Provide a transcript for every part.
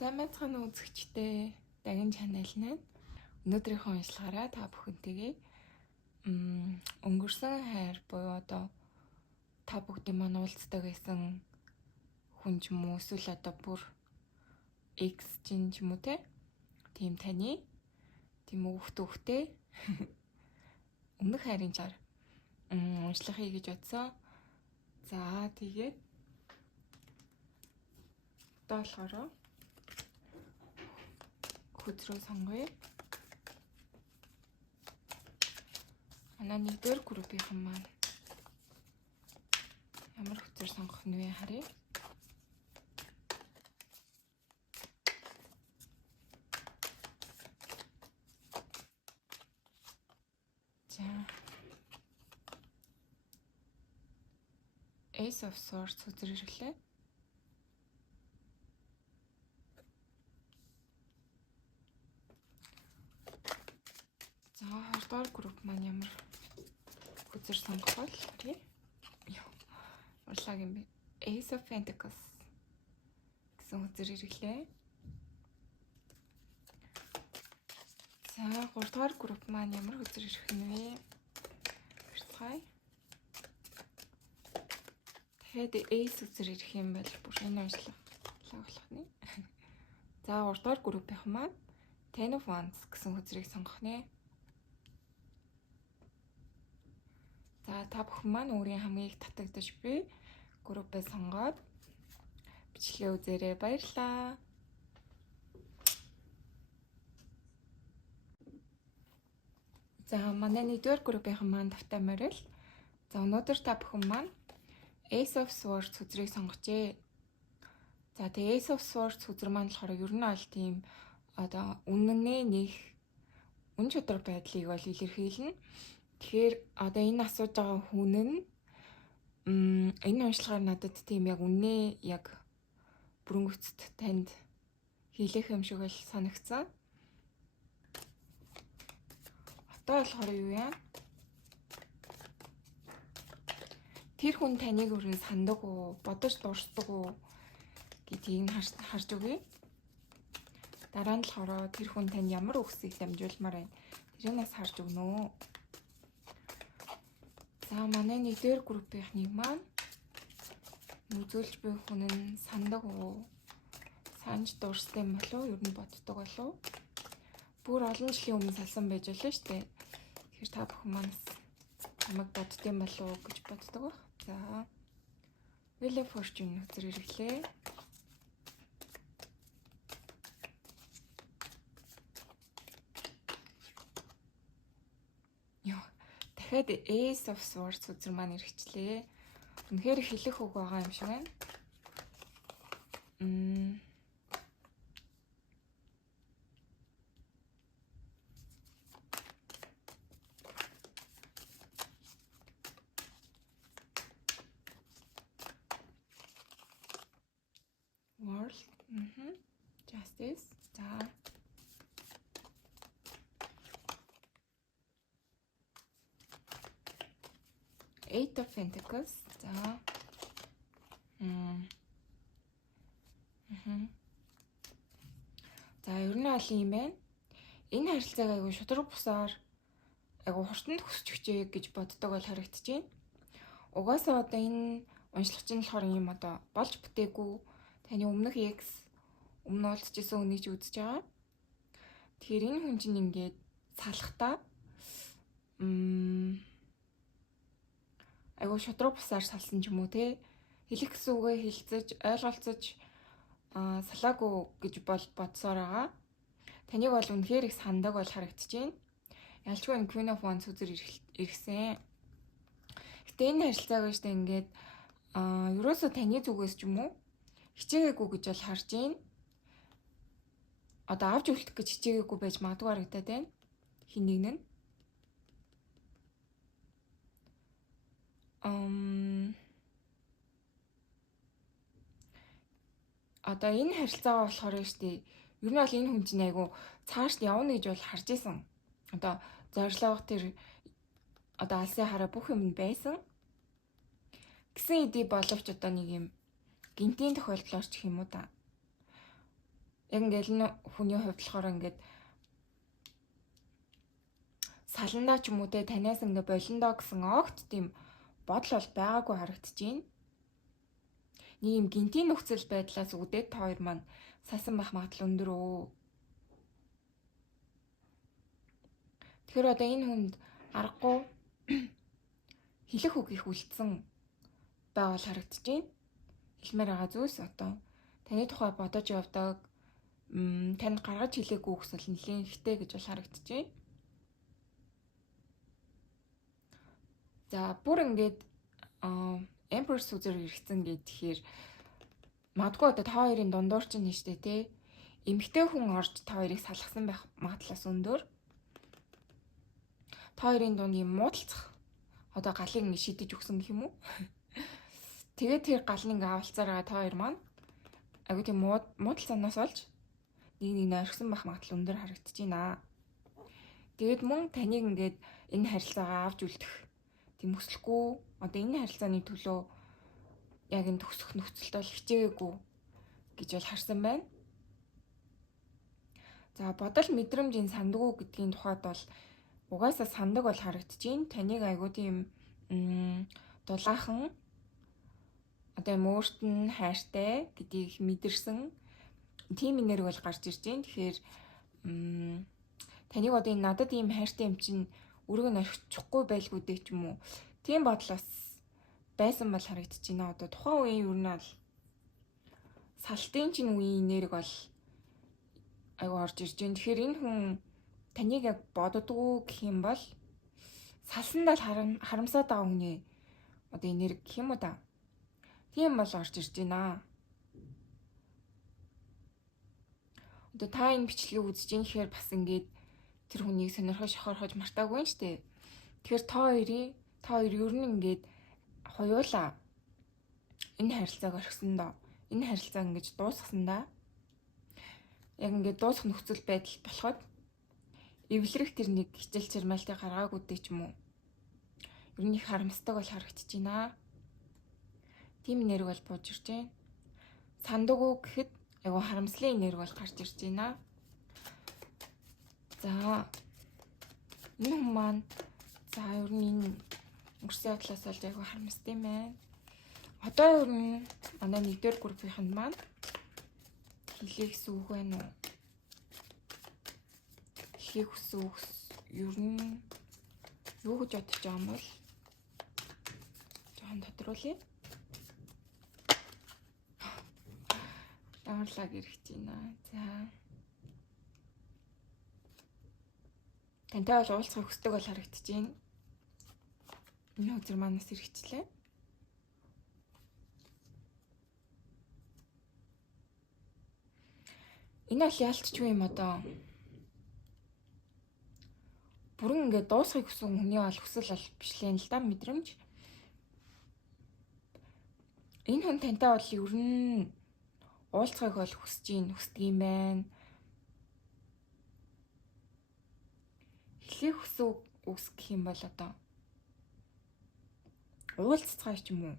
Сайн мэцхан үзэгчтэй Дагин channel нь өнөөдрийнхөө уншлагаараа та бүхэнтэйгээ өнгөрсөн хайр буюу одоо та бүгдийн маань уулздаг байсан хүн ч юм уу эсвэл одоо бүр X ч юм уу те тийм таны тийм өгөхтэй өмнөх хайрын чар уншлах хий гэж бодсон. За тэгээд одоо болохоор хөдрөө сонгоё. Манай нэгдүгээр группийнхан маань ямар хөдөр сонгох нь вэ харъя. За Ace of Swords хөдөр ирлээ. За 2 дугаар групп маань ямар хөдөр сонгох бол харъя. Урлаг юм бэ. Ace of Pentacles гэсэн хөдөр ирлээ. За 3 дугаар групп маань ямар хөдөр ирэх нь вэ? Харцгаая. Тэгэхэд Ace хөдөр ирэх юм бол бүр энэ уншлах болох нэ. За 3 дугаар группийнхан маань Ten of Wands гэсэн хөдрийг сонгох нэ. За та бүхэн маань өөрийн хамгийн их татагдаж буй группээ сонгоод бичлэгээ үзээрэй. Баярлалаа. За манай нэгдүгээр группийнхан маань тавтай морил. За өнөөдөр та бүхэн маань Ace of Swords хөдрийг сонгожээ. За тэгээ Ace of Swords хөдөр маань болохоор ер нь аль тийм одоо үнэнээ нэг үн чанар байдлыг бол илэрхийлнэ. Тэгэхээр одоо энэ асууж байгаа хүн нь энэ уншлагаар надад тийм яг үнэ яг бүрэн гүйцэд танд хийлэх юм шиг бол санагцсан. Одоо болохоор юу яа? Тэр хүн таныг өрн сандаг уу, бодож дурсдаг уу гэдгийг нь харж өгье. Дараа нь болохоор тэр хүн танд ямар үгсийг дамжуулмаар байна. Тэрнээс харж өгнө. За манай нэгдүгээр группийнхнийг маань үзүүлж буй хүн нь сандаг уу? Санж дурстай юм болов уу? Ер нь боддог болов уу? Бүр олон жилийн өмнө салсан байж болно шүү дээ. Тэгэхээр та бүхэн маань намайг боддсон болов уу гэж боддог баг. За Wheel of Fortune хөдөр ирлээ. Тэгэхэд Ace of Swords хөдөр маань ирчихлээ. Үнэхээр хэлэх үг байгаа юм шиг байна. World, Justice. За Eight of Pentacles. За. За ер нь аль юм бэ? Энэ харилцааг айгүй шудраг бусаар айгүй хурцанд хүсчихжээ гэж боддог бол харагдаж байна. Угаасаа одоо энэ уншлагч нь болохоор юм одоо болж бүтээгүй таны өмнөх X өмнө уулзчихсан хүнийг ч үзэж байгаа. Тэгэхээр энэ хүн чинь ингээд салахтаа айгүй шудраг бусаар салсан ч юм уу те хэлэх гэсэн үгээ хэлцэж ойлголцож салаагүй гэж бодсоор байгаа. Таныг бол үнэхээр их сандаг бол харагдаж байна. Ялчгүй энэ Queen of Wands үзэр ирсэн. Гэтэ энэ харилцааг байж та ингээд ерөөсөө таны зүгээс ч юм уу хичээгээгүй гэж бол харж байна. Одоо авч үлдэх гэж хичээгээгүй байж магадгүй харагдаад байна. Хин нэг нь одоо энэ харилцаагаа болохоор штий ер нь бол энэ хүн чинь айгу цааш явна гэж бол харж исэн. Одоо зорилго тэр одоо алсын хараа бүх юм байсан. Гэсэн хэдий боловч одоо нэг юм гинтийн тохиолдлоор ч юм уу та Яг ингээл энэ хүний хувьд болохоор ингээд саландаа ч юм уу те танаас ингээ болондоо гэсэн огт тийм бодол бол байгаагүй харагдаж байна. Нэг юм гинтийн нөхцөл байдлаас үүдээд та хоёр маань салсан байх магадлал өндөр өө. Тэгэхээр одоо энэ хүнд аргагүй хэлэх үг их үлдсэн байвал харагдаж байна. Хэлмээр байгаа зүйлс одоо таны тухай бодож явдаг танд гаргаж хэлээгүй хүсвэл нэлийн ихтэй гэж бол харагдаж байна. За бүр ингээд Empress үзэр ирсэн гэхээр магадгүй одоо та хоёрын дундуур чинь нэштэй те эмэгтэй хүн орж та хоёрыг салгасан байх магадлалаас өндөр. Та хоёрын дунд юм муудалцах одоо галыг ингэ шидэж өгсөн гэх юм уу? Тэгээд тэр галны ингэ авалцаараа та хоёр маань айгуу тийм муудалцаанаас олж нэг орхисон байх магадлал өндөр харагдаж байна. Тэгээд мөн таныг ингээд энэ харилцаагаа авч үлдэх тийм өсөлгүй одоо энэ харилцааны төлөө яг энэ төгсөх нөхцөлд бол хичээгээгүй гэж бол харсан байна. За бодол мэдрэмжийн сандгүй гэдгийн тухайд бол угаасаа сандаг бол харагдаж байна. Таныг айгуу тийм дулаахан одоо юм өөрт нь хайртай гэдгийг мэдэрсэн тийм энерги бол гарч ирж байна. Тэгэхээр таныг одоо энэ надад ийм хайртай юм чинь өрөг нь орчихгүй байлгүй дээ ч юм уу. Тийм бодлоос байсан бол харагдаж байна. Одоо тухайн үеийн юу нь бол салтын чинь үеийн энерги бол айгу орж ирж байна. Тэгэхээр энэ хүн таныг яг боддгоо гэх юм бол салсандаа л харамсаад байгаа хүний одоо энерги гэх юм уу та. Тийм бол орж ирж байна. Одоо та энэ бичлэгийг үзэж ин гэхээр бас ингээд тэр хүнийг сонирхож шохорхож мартаагүй юм шүү дээ. Тэгэхээр та хоёр ер нь ингээд хоёулаа энэ харилцааг орхисондоо энэ харилцаа ингэж дуусгасандаа яг ингээд дуусах нөхцөл байдал болоход эвлэрэх тэр нэг хичээл чармаалтыг гаргаагүй дээ ч юм уу. Ер нь их харамсдаг бол харагдаж байна. Тийм нэр бол бууж ирж байна. Сандаг уу гэхэд айгу харамслын нэр бол гарч ирж байна. За энэ хүн маань за ер нь энэ өнгөрсөн явдлаас олж айгу харамсдаг юм байна. Одоо ер нь манай 1-р группийнхэнд маань хэлэх гэсэн үг байна уу? Хэлэх гэсэн үг ер нь юу гэж бодож байгаа юм бол жоохон тодруулъя. Даварлаг ирэх гинэ. За. Тантай бол уулзах хүсдэг бол харагдаж байна. Энэ үзэр манаас ирчихлээ. Энэ бол яалтчгүй юм одоо. Бүрэн ингээд дуусахыг хүсэн хүний бол хүсэл бол бишлээ л да мэдрэмж. Энэ хүн тантай бол ер нь уулзахыг бол хүсдэг юм байна. Хэлэх хүсэг үс гэх юм бол одоо уулзцгаа ч юм уу.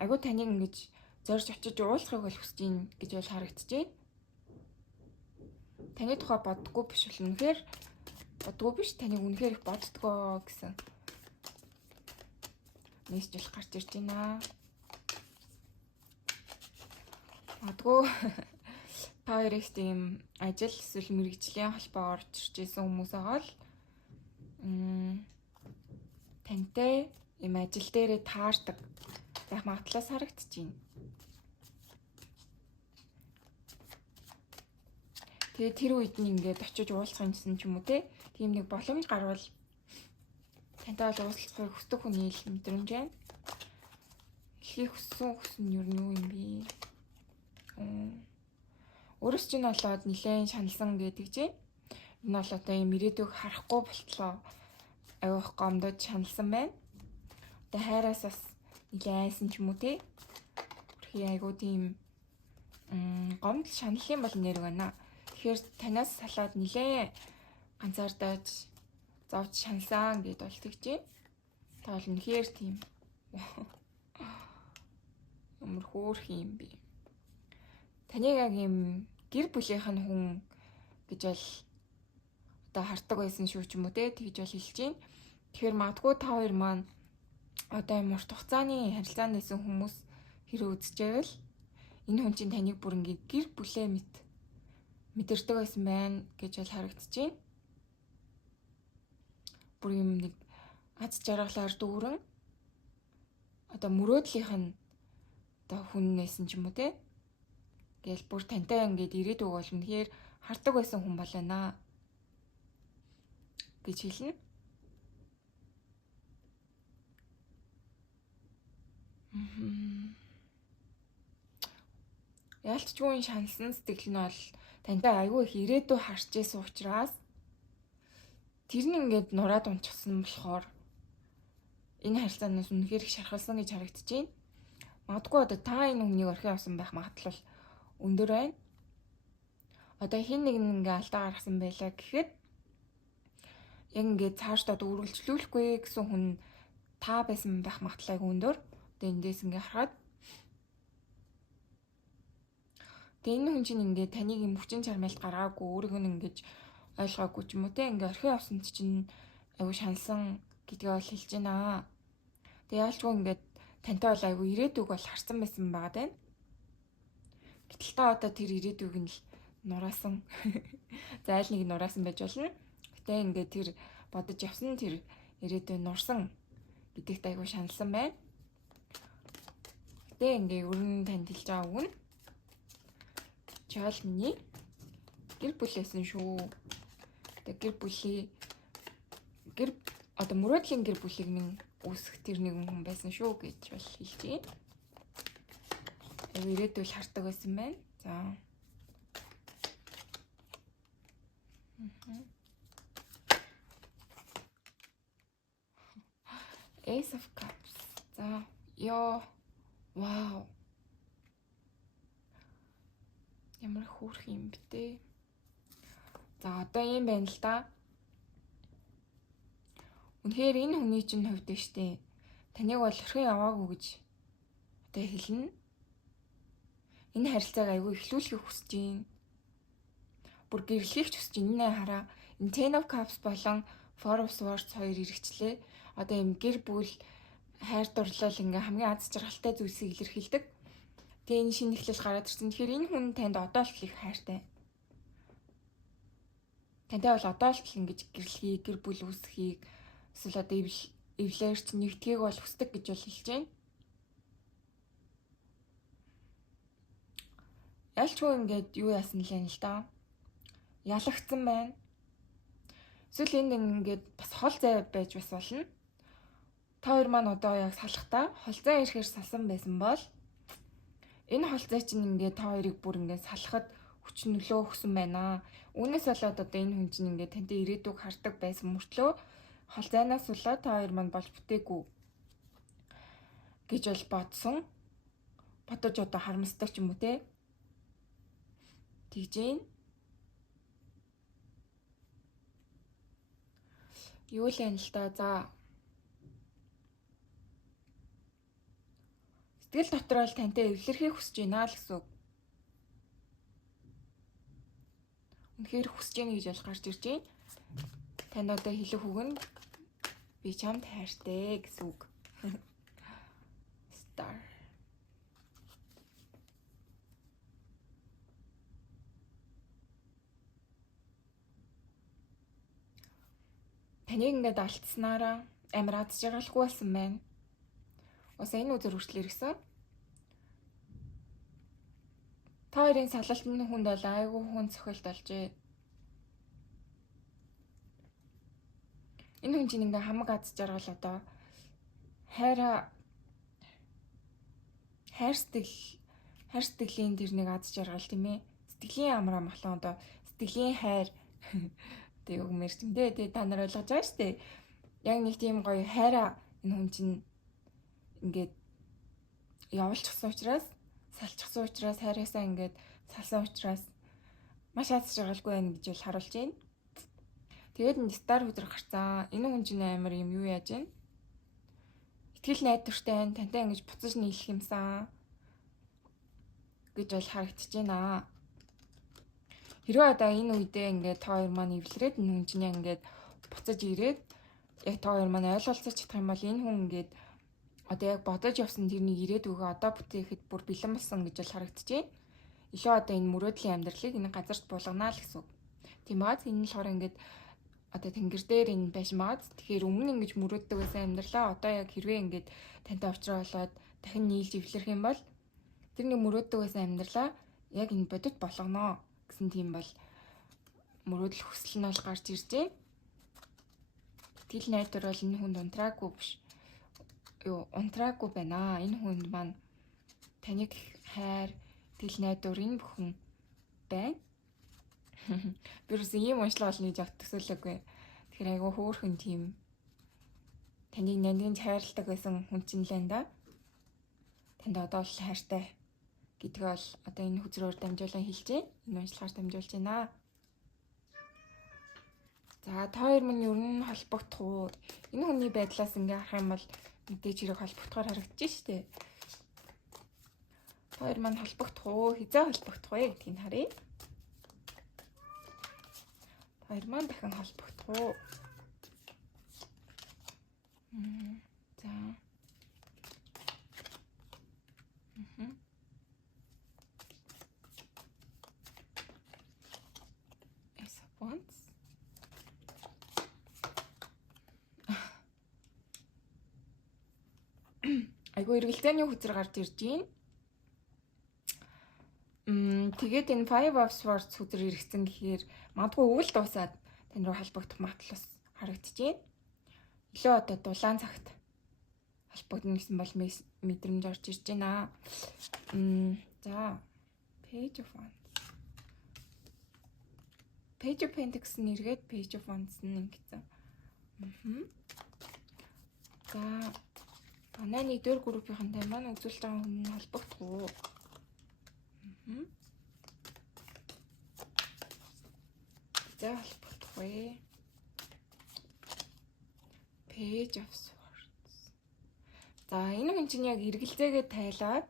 Айгуу таныг ингэж зорж очиж уулзахыг бол хүсэж ийн гэж бол харагдаж байна. Таны тухай боддгоо биш бол үнэхээр боддгоо биш таныг үнэхээр их боддгоо гэсэн мессеж гарч ирж байна. Адгүй та хоёрыг тийм ажил эсвэл мэргэжлийн холбоо орж ирж исэн хүмүүс байгаа л тантай юм ажил дээрээ таардаг байх магадлалаас харагдаж байна. Тэгээ тэр үед нь ингээд очиж уулзах юмсан ч юм уу те. Тийм нэг боломж гарвал тантай бол уулзахыг хүсдэг хүний л мэдрэмж байна. Хэлхийг хүссэн юу юм бэ? Өөрөөс чинь болоод нилээн шаналсан гэдэг чинь энэ бол одоо юм ирээдүйг харахгүй болтлоо аюух гомдод шаналсан байна. Одоо хайраас бас нилээнсэн ч юм уу те. Хий айгуу тийм гомдол шаналлын бол нэр байна. Тэгэхээр танаас салаад нилээн ганцаардаж зовж шаналсан гэд бол тэгж байна. Та бол үнэхээр тийм ямар хөөрх юм бэ? Таныг яг юм гэр бүлийнх нь хүн гэж бол одоо хардаг байсан шүү ч юм уу те тэгж бол хэлж байна. Тэгэхээр магадгүй та хоёр маань одоо юм урт хугацааны харилцаанд байсан хүмүүс хэрэг үзчихвэл энэ хүн чинь таныг бүр ингээд гэр бүлээ мэдэрдэг байсан байна гэж бол харагдаж байна. Бүр юм нэг аз жаргалаар дүүрэн одоо мөрөөдлийнх нь одоо хүннээсэн ч юм уу те. Гээл бүр тантай ингээд ирээдүг бол үнэхээр хардаг байсан хүн болоо гэж хэлнэ. Яалтчгүй шаналсан сэтгэл нь бол тантай айгүй их ирээдүй харж байсан учраас тэр нь ингээд нураад унчихсан болохоор энэ харилцаанаас үнэхээр их шархалсан гэж харагдаж байна. Магадгүй одоо та энэ хүнийг орхин авсан байх магадлал өндөр байна. Одоо хин нэг ингээ алдаа гаргасан байлаа гэхэд яг ингээ цаашдаа үргэлжлүүлэхгүй гэсэн хүн та байсан байх магадлал өндөр. Одоо эндээс ингээ харахад тэгээ энэ хүн чинь ингээ таныг юм хүчин чармайлт гаргаагүй өөрийг нь ингэж ойлгоогүй ч юм уу те ингээ орхин авсан чинь айгүй шаналсан гэдгээ бол хэлж байна. Тэгээ яалчгүй ингээд тантай бол айгүй ирээдүг бол харсан байсан байгаа тань. Гэтэл та одоо тэр ирээдүг нь л нураасан. За аль нэг нураасан байж болно. Гэтэ ингээд тэр бодож явсан тэр ирээдүй нурсан гэдэгт айгүй шаналсан байна. Гэтэ ингээд өрн танд хэлж байгаа үг нь чаал миний гэр бүлээсэн шүү. Тэгээ гэр одоо мөрөөдлийн гэр бүлийг минь үүсгэх тэр нэгэн хүн байсан шүү гэж бол хэлж байна. Ирээдүйд хардаг байсан байна. За. Ace of Cups. За. Вау. Ямар хөөрх юм бэ те. За одоо юм байна л да. Үнэхээр энэ хүний чинь хувьд штэ. Таныг бол орхин яваагүй гэж одоо хэлнэ. Энэ харилцааг айгүй эхлүүлэхийг хүсэж байна. Бүр гэрлэхийг ч хүсэж байна. Хараа. Энэ Ten of Cups болон Four of Swords хоёр иргэчлээ. Одоо юм гэр бүл хайр дурлал ингээ хамгийн аз жаргалтай зүйлсийг илэрхийлдэг. Тэгээ энэ шинэ эхлэл гараад ирсэн. Тэгэхээр энэ хүн танд одоо л их хайртай. Тантай бол одоо л ингэж гэрлэхийг, гэр бүл үүсгэхийг эсвэл одоо эвлэрч нэгдгийг бол хүсдэг гэж бол хэлж байна. Ялчгүй ингээд юу яасан л да. Ялагдсан байна. Эсвэл энд ингээд бас хол зай байж бас болно. Та хоёр маань одоо яг салахтаа холцоо ирэхээр салсан байсан бол энэ холцоо чинь ингээд та хоёрыг бүр ингээд салахад хүч нөлөө өгсөн байна. Үүнээс болоод одоо энэ хүн чинь ингээд тантай ирээдүг хардаг байсан мөртлөө холцоонаас болоод та хоёр маань болж бүтээгүй гэж бол бодож одоо харамсдаг ч юм уу те. Тэгж юм. Юу л юм л та. За. Сэтгэл дотроо л тантай эвлэрхийг хүсэж байна л гэсэн үг. Үнэхээр хүсэж байна гэж бол гарч ирж байна. Танд одоо хэлэх үг нь би чамд хайртай гэсэн үг. Star. Таныг ингээд алдснараа амар аз жаргалгүй болсон байна. Ус энэ үзэр хүртэл ирсэн. Та хоёрын салалтны хүнд бол айгүй хүн цохилт болжээ. Энэ хүн чинь ингээ хамаг аз жаргал одоо хайр сэтгэлийн тэр нэг аз жаргал тийм ээ. Сэтгэлийн амраа махлаа одоо сэтгэлийн хайр тэг үг мэрчэндээ тэг та нар ойлгож байгаа шүү дээ. Яг нэг тийм гоё хайраа энэ хүн чинь ингээд явуулчихсан учраас салчихсан учраас хайраасаа ингээд салсан учраас маш аз жаргалгүй байна гэж бол харуулж байна. Тэгээд энэ стар өдр гарцаа энэ хүн чинь амар юм юу яаж байна? Итгэл найдвартай байна. Тантай ингэж буцаж нийлэх юмсан гэж бол харагдаж байна. Хэрвээ одоо энэ үедээ ингээд та хоёр маань эвлэрээд энэ хүн чинь ингээд буцаж ирээд яг та хоёр маань ойлголцож чадах юм бол энэ хүн ингээд одоо яг бодож явсан тэрнийг ирээд өгөө одоо бүтээхэд бүр бэлэн болсон гэж бол харагдчихээн. Илүү одоо энэ мөрөөдлийн амьдралыг энэ газарт буулганаа л гэсэн үг. Тийм бааз энэ болохоор ингээд одоо тэнгэр дээр энэ байж магад. Тэгэхээр өмнө ингэж мөрөөддөг байсан амьдралаа одоо яг хэрвээ ингээд тантай уулзраа болоод дахин нийлж эвлэрэх юм бол тэрний мөрөөддөг байсан амьдралаа яг энэ бодит болгоно гэсэн тийм бол мөрөөдөл хүсэл нь бол гарч иржээ. Итгэл найдвар бол энэ хүнд унтраагүй биш. Унтраагүй байна. Энэ хүнд маань таныг хайр, итгэл найдвар энэ бүхэн байна. Бирээс ийм уншлага олныг жавт төсөөлөөгүй. Тэгэхээр айгүй хөөрхөн тийм таныг нандинж хайрладаг байсан хүн чинь л энэ да. Танд одоо л хайртай гэдгээ бол одоо энэ хүзрөөр дамжуулан хэлжээ. Энэ уншлагаар дамжуулж байна. За та хоёр минь ер нь холбогдох уу? Энэ хүний байдлаас ингээ харах юм бол мэдээж хэрэг холбогдохоор харагдаж штэ. Та хоёр маань холбогдох уу? Хизээ холбогдох вэ гэдгийг харъя. Та хоёр маань дахин холбогдох уу? За. Once. Айгу эргэлзээний хүзэр гарч ирж байна. Тэгээд энэ Five of Swords хүзэр иргэсэн гэхээр магадгүй өвөл дуусаад тань руу холбогдох магадлал бас харагдаж байна. Илүү одоо дулаан цагт холбогдно гэсэн бол мэдрэмж орж ирж байна. За Page of Wands. Page of Pentacles нэргээд Page of Wands нэгсэн. За танай дөр группийнхантай маань үзүүлж байгаа хүн нь холбогдох уу? За холбогдох вэ? Page of Swords. За энэ хүн чинь яг эргэлзээгээ тайлаад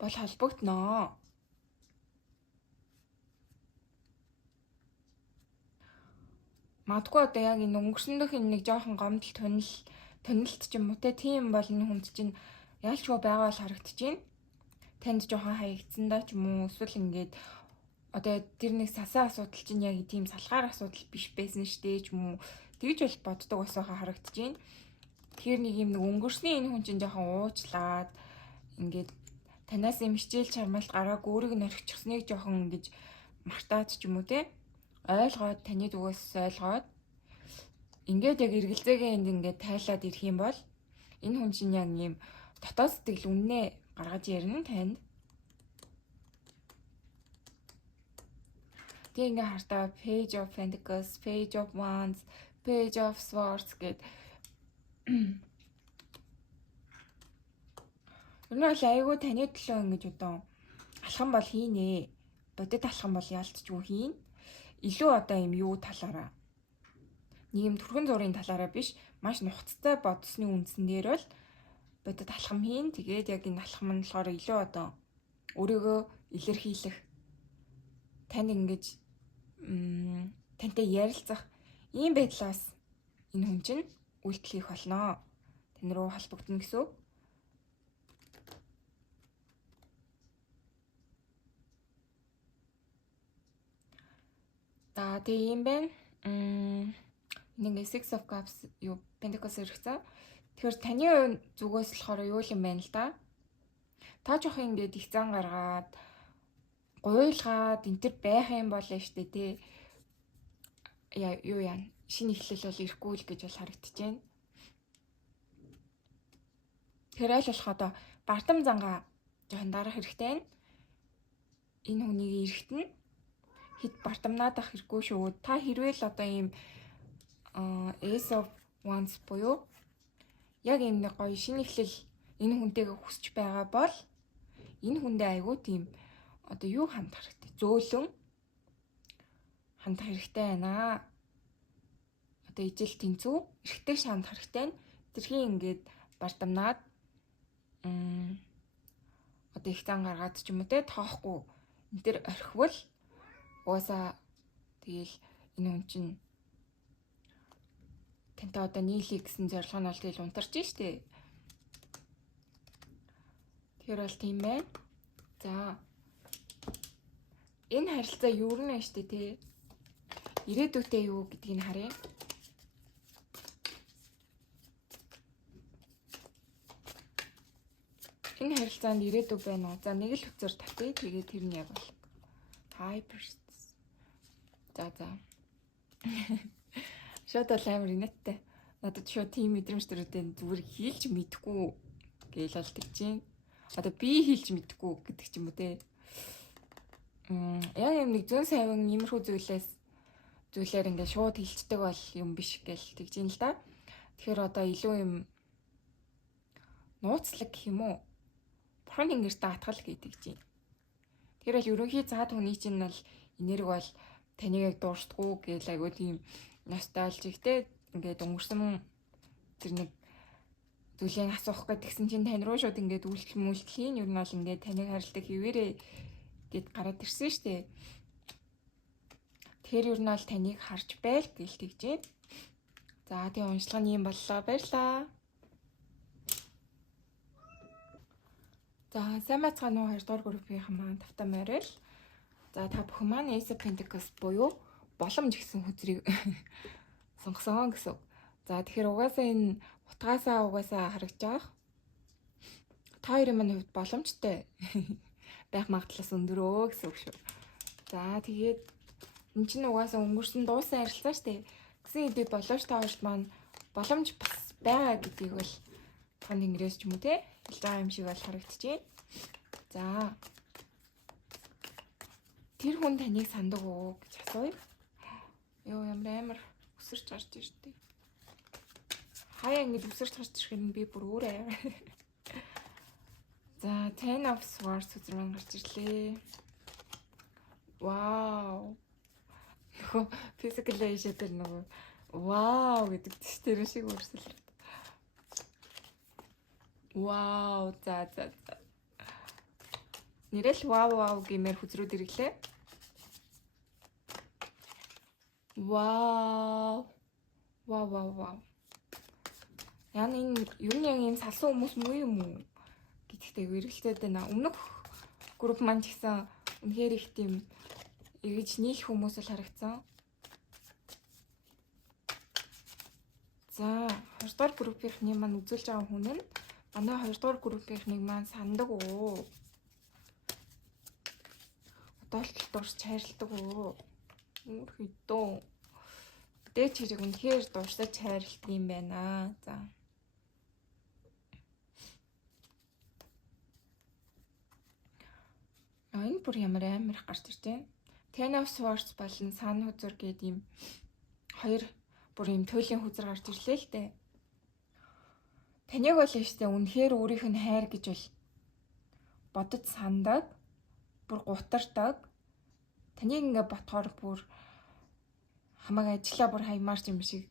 бол холбогдноо. Магадгүй одоо яг энэ өнгөрсөндөх энэ нэг жоохон гомдол тонилт ч юм уу тийм бол энэ хүнд чинь яалчгүй байгаа бол харагдаж байна. Танд жоохон хаягдсан да ч юм уу эсвэл ингээд одоо тэр нэг сасаа асуудал чинь яг тийм салхаар асуудал биш байсан штэ ч юм уу тэгж бол боддог байсаахаа харагдаж байна. Тэгэхээр нэг юм нэг өнгөрсний энэ хүн чинь жоохон уучлаад ингээд танаас юм хичээл чармаалт гараагүй өөрийг нь орхичихсныг жоохон ингэж мартаад ч юм уу те ойлгоод таны зүгээс ойлгоод ингээд яг эргэлзээгээ энд ингээд тайлаад ирэх юм бол энэ хүн чинь яг юм дотоод сэтгэл үннээ гаргаж ярина танд. Тэг ингээ хартаа Page of Pentacles, Page of Wands, Page of Swords гэд Өнөөдөр айгүй таны төлөө ингэж одоо алхам бол хийнэ. Бодит алхам бол яалтчгүй хийн. Илүү одоо юм юу талаараа. Нэг юм түрхэн зургийн талаараа биш, маш нухацтай бодсны үндсэн дээр бол бодит алхам хийн. Тэгээд яг энэ алхам нь болохоор илүү одоо өөрийгөө илэрхийлэх танд ингэж тантай ярилцах ийм байдлаас энэ хүн чинь үйлдэл хийх болно. Тань руу холбогдно гэсэн үг. За тэгээ юм байна. Нэг Six of Cups юу Pentacles хэрэгцээ. Тэгэхээр таны зүгээс болохоор юу юм байна л да. Та жоох ингээд их зан гаргаад гуйлгаад энэ төр байх юм болоо штэ тий. Юу яа шинэ эхлэл бол ирэхгүй л гэж бол харагдаж байна. Тэр айл болох одоо бардам зангаа жоохон дарах хэрэгтэй байна. Энэ хүнийг ирэхтэн хэд бардамнаад ах хэрэггүй шүү. Та хэрвээ л одоо ийм Ace of Wands буюу яг ийм нэг гоё шинэ эхлэл энэ хүнтэйгээ хүсч байгаа бол энэ хүндээ айгүй тийм одоо юу хандах хэрэгтэй. Зөөлөн хандах хэрэгтэй байна. Одоо ижил тэнцүү эргэтэй шандах хэрэгтэй. Тэрхийн ингээд бардамнаад одоо их зан гаргаад ч юм уу те тоохгүй энэ төр орхивол угаасаа тэгэл энэ хүн чинь тантай одоо нийлхий гэсэн зорилго нь бол тэгэл унтарч штэ. Тэр бол тийм байна. За энэ харилцаа юу нэ штэ тий. Ирээдүйтэй юу гэдгийг нь харъя. Энэ харилцаанд ирээдүй байна уу? За нэг л хүчээр татъя. Тэгээд тэр нь яг бол Hypers. За. Шууд бол амар инээдтэй. Надад шууд тийм мэдрэмж төрөдөө зүгээр хийлж мэдэхгүй гээл болдог чинь. Одоо би хийлж мэдэхгүй гэдэг ч юм уу те. Яг юм нэг зүүн сайван иймэрхүү зүйлээр ингээд шууд хилчдэг бол юм биш гээл тэгж юм л да. Тэгэхээр одоо илүү юм нууцлаг гэх юм уу? Бурхан ингэж даатгал гэдэг чинь. Тэгэхээр бол ерөнхий заад хүний чинь бол энерги бол таныг яг дууршдаггүй гээл айгүй тийм ностальжиктэй ингээд өнгөрсөн тэр нэг зүйлийг асуух гэдгсэн чинь тань руу шууд ингээд үйлдэл ер нь бол ингээд таныг харилдаг хэвээрээ гэд гараад ирсэн штэ. Тэгэхээр ер нь бол таныг харж байл гээл тэгжээ. За тийм уншлага нь юм боллоо. Баярлаа. За сайн байцгаана уу 2 дугаар группийн маань тавтай морил. За та бүхэн маань Ace of Pentacles буюу боломж гэсэн хүзрийг сонгосон гэсэн. За тэгэхээр угаасаа энэ утгаасаа угаасаа харагдаж байгаа. Та хоёрын маань хувьд боломжтой байх магадлал өндөрөө гэсэн үг шүү. За тэгээд энэ чинь угаасаа өнгөрсөн дууссан харилцаа шүү дээ. Гэсэн хэдий боловч та хоёрт маань боломж бас байгаа гэдгийг бол тань ингээс ч юм уу те хэлж байгаа юм шиг бол харагдчихээн. За тэр хүн таныг сандаг уу гэж асууя. Йоо ямар өсөрч гарч ирдээ. Хаяа ингэж өсөрч гарч ирэх нь би бүр өөрөө. За Ten of Swords үзмэн гарч ирлээ. Вау. Нөгөө physical age дээр нөгөө вау гэдэг тэр шиг өрсөлдөв. Вау за. Нэрэл вау гэмээр хүзрүүд ирэглээ. Вау. Яна энэ ер нь яг юм салсан хүмүүс муу юм уу гэдэгтэй эргэлзээд байна. Өмнөх групп маань ч гэсэн үнэхээр их тийм эргэж нийлэх хүмүүс л харагдсан. За 2 дугаар группийнхний маань үзүүлж байгаа хүн нь манай 2 дугаар группийнхнийг маань сандаг уу? Одоолтол дуурч хайрладаг уу? Өөрхөдөө дээч хэрэг үнэхээр дуурсаж хайрладаг юм байна. За. Энэ бүр ямар амар гарч ирж байна. Ten of Swords болон Sun хүзэр гэдэг юм хоёр бүр юм төлөлийн хүзэр гарч ирлээ л дээ. Таныг бол штэ үнэхээр өөрийнх нь хайр гэж бол бодож сандаг, бүр гутардаг. Таныг ингээ ботхоор бүр хамаг ажиллаа бүр хаймаарч юм шиг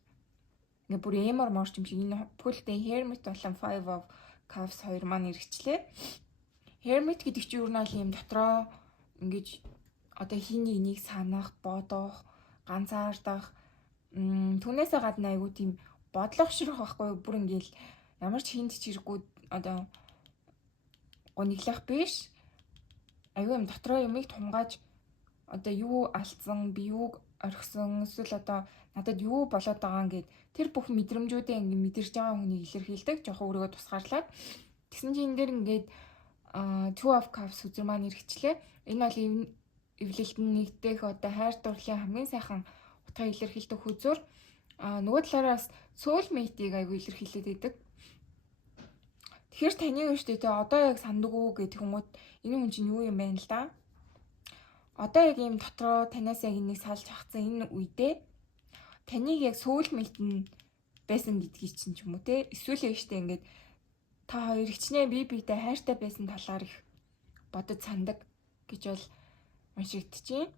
ингээ бүр эмор морч юм шиг энэ бүхэлдээ Hermit болон Five of Cups хоёр маань иргэчлээ. Hermit гэдэг чинь юу нэг юм дотроо ингэж одоо хин энийг санах, бодох, ганцаардах түүнээсээ гадна айгуу тийм бодлогошрох байхгүй бүр ингээл ямар ч хинт чирэггүй одоо гониглах биш. Айгуу юм дотроо юмыг тунгааж одоо юу алдсан, би юуг орхисон, эсвэл одоо надад юу болоод байгаа гэд тэр бүх мэдрэмжүүдээ ингээ мэдэрч байгаа хүнийг илэрхийлдэг, жоохон өөрийгөө тусгаарлаад. Тэгсэн чинь энэ дээр ингээд Two of Cups үзэр маань иргэчлээ. Энэ бол эвлэлтэн нэгдэх одоо хайр дурлалын хамгийн сайхан утгаа илэрхийлдэг хүзүр. Нөгөө талаараас soulmate-ийг айгу илэрхийлээд байдаг. Тэгэхээр таны өөртөө одоо яг сандаг уу гэх хүмүүд энэ хүн чинь юу юм бэ л да. Одоо яг ийм дотроо танаас яг энийг салж хагцсан энэ үедээ таныг яг soulmate нь байсан гэдгийг чинь ч юм уу те. Эсвэл ээжтэй ингээд та хоёр хичнээн биетэй хайртай байсан талаар их бодож сандаг гэж бол уншигдчихээн.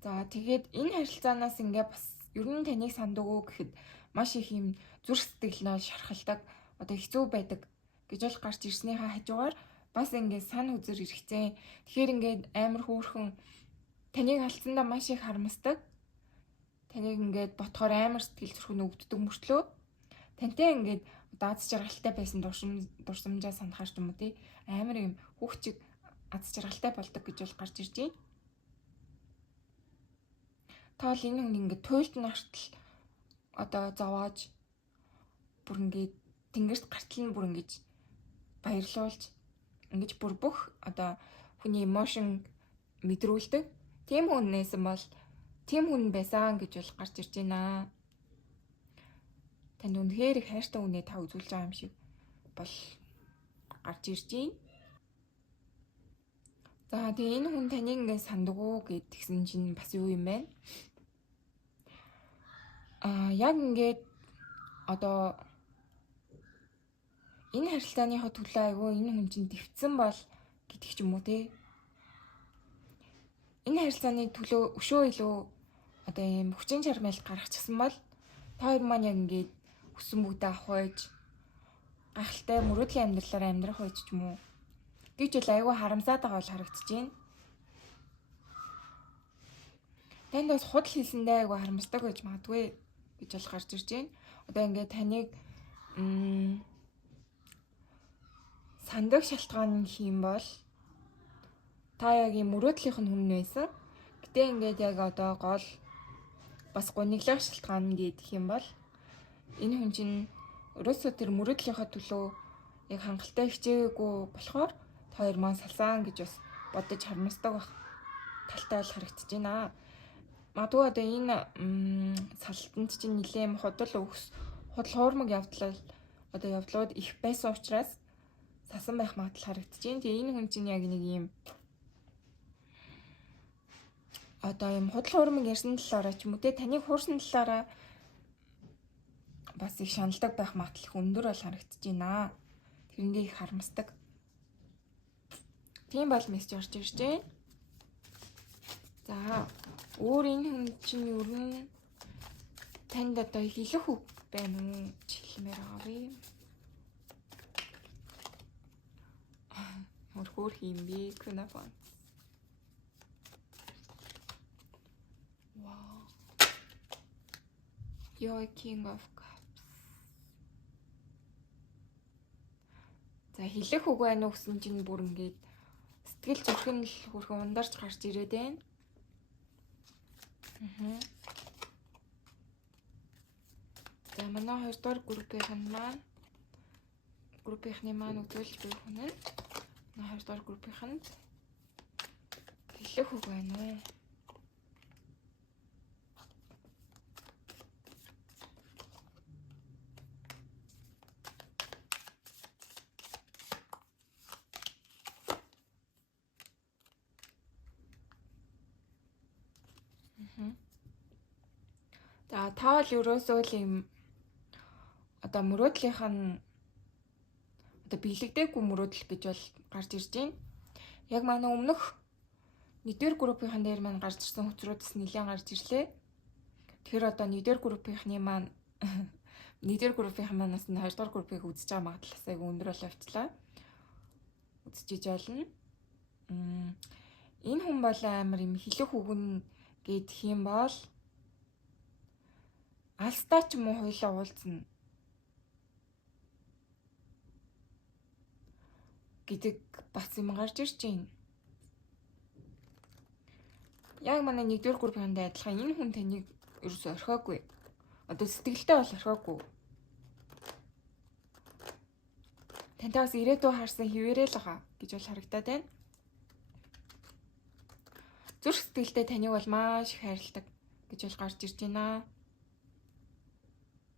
За тэгээд энэ харилцаанаас ингээ бас ер нь таныг сандаг уу гэхэд маш их юм зүрх сэтгэлнээ шархалдаг, одоо хэцүү байдаг гэж бол гарч ирснийхаа хажуугаар бас ингээд сан үзэр ирэхцэн. Тэгэхээр ингээд амар хөөрхөн таныг алдсандаа маш их харамсдаг. Таныг ингээд ботхоор амар сэтгэл зүрхэн өвддөг мөртлөө тантай ингээд одоо аз жаргалтай байсан дурсамжаа санахаар ч юм уу тий амар юм хүүхчиг аз жаргалтай болдог гэж бол гарч ирж байна. Таал энэ хүн ингээд туйлд нь артал одоо зовоож бүр ингээд тэнгэрт гартал нь бүр ингэж баярлуулж ингэж бүр бүх одоо хүний эмошн мэдрүүлдэг. Тийм хүнээс бол тийм хүн байсан гэж бол гарч ирж байна. Танд үнэхээр их хайртай үнэ та үзүүлж байгаа юм шиг бол гарч ирж байна. За тэгээ энэ хүн таныг ингээд санддаг уу гэдгсэн чинь бас юу юм бэ? Яг ингээд одоо энэ харилцааныхоо төлөө айгүй энэ хүн чинь дэвцсэн бол гэдэг ч юм уу те. Энэ харилцааны төлөө өшөө илүү одоо ийм хүчин чармайл гаргачихсан бол та хоёр маань яг ингээд өссөн бүгдээ авахж гахалтай мөрөөдлийн амьдралаар амьдрах байж ч юм уу гэж л айгүй харамсаад байгаа бол харагдаж байна. Танд бас худал хийсэндээ айгүй харамсдаг байж магадгүй гэж бол гарч ирж байна. Одоо ингээд таныг сандаг шалтгаан хийм бол та яг юм мөрөөдлийнх нь хүн байсан. Гэтэ ингээд яг одоо гол бас гониглох шалтгаан гэдэг юм бол энэ хүн чинь өөрөөсөө тэр мөрөөдлийнхөө төлөө яг хангалттай хичээгээгүй болохоор та хоёр маань салсан гэж бас бодож харамсдаг байх талтай бол харагдаж байна. Магадгүй одоо энэ салтанд чинь нэлээд худал хуурмаг явдлууд их байсан учраас сасан байх магадлал харагдаж байна. Тэгээ энэ хүн чинь яг нэг юм одоо юм худал хуурмаг ярьсан талаараа ч юм уу те таныг хуурсан талаараа бас их шаналдаг байх магадлал их өндөр бол харагдаж байна. Тэрэндээ их харамсдаг. Тийм бол мессеж орж ирж байна. За өөр энэ хүн чинь юу вэ? Танд одоо хэлэх үг байна уу? Хэлмээр авъя. Хөр хийм би күнэфон. Wow. You're king of cups. За хэлэх үг байна уу гэсэн чинь бүр ингээд сэтгэл зүрхэн л хөрхөн ундарч гарч ирээд байна. За манай хоёрдугаар группийнхны маань үзүүлж буй хүн нь манай хоёрдугаар группийнханд хэлэх үг байна уу? За та бол ерөөсөө л юм одоо мөрөөдлийнх нь одоо биелэгдээгүй мөрөөдөл гэж бол гарч ирж байна. Яг манай өмнөх 1-р группийнхэн дээр маань гарч ирсэн хүчрүүдс нэлээд гарч ирлээ. Тэгэхээр одоо 1-р группийнхны маань 1-р группийнхэн манаас нь 2-р группыг үзэж байгаа магадлалаас айгүй өндөр бол авчлаа. Үзчихэж байна. Энэ хүн бол амар юм хэлэх үгэн гэдэг юм бол алстаа ч юм уу хоёлаа уулзна гэдэг бас юм гарч ирж байна. Яг манай 1-р группийн адилхан энэ хүн таныг ерөөсөй орхиогүй. Одоо сэтгэлдээ бол орхиогүй. Тантай бас ирээдүй харсан хിവэрэл байгаа гэж бол харагдаад байна. Зүрх сэтгэлдээ таныг бол маш их хайрладаг гэж бол гарч ирж байна.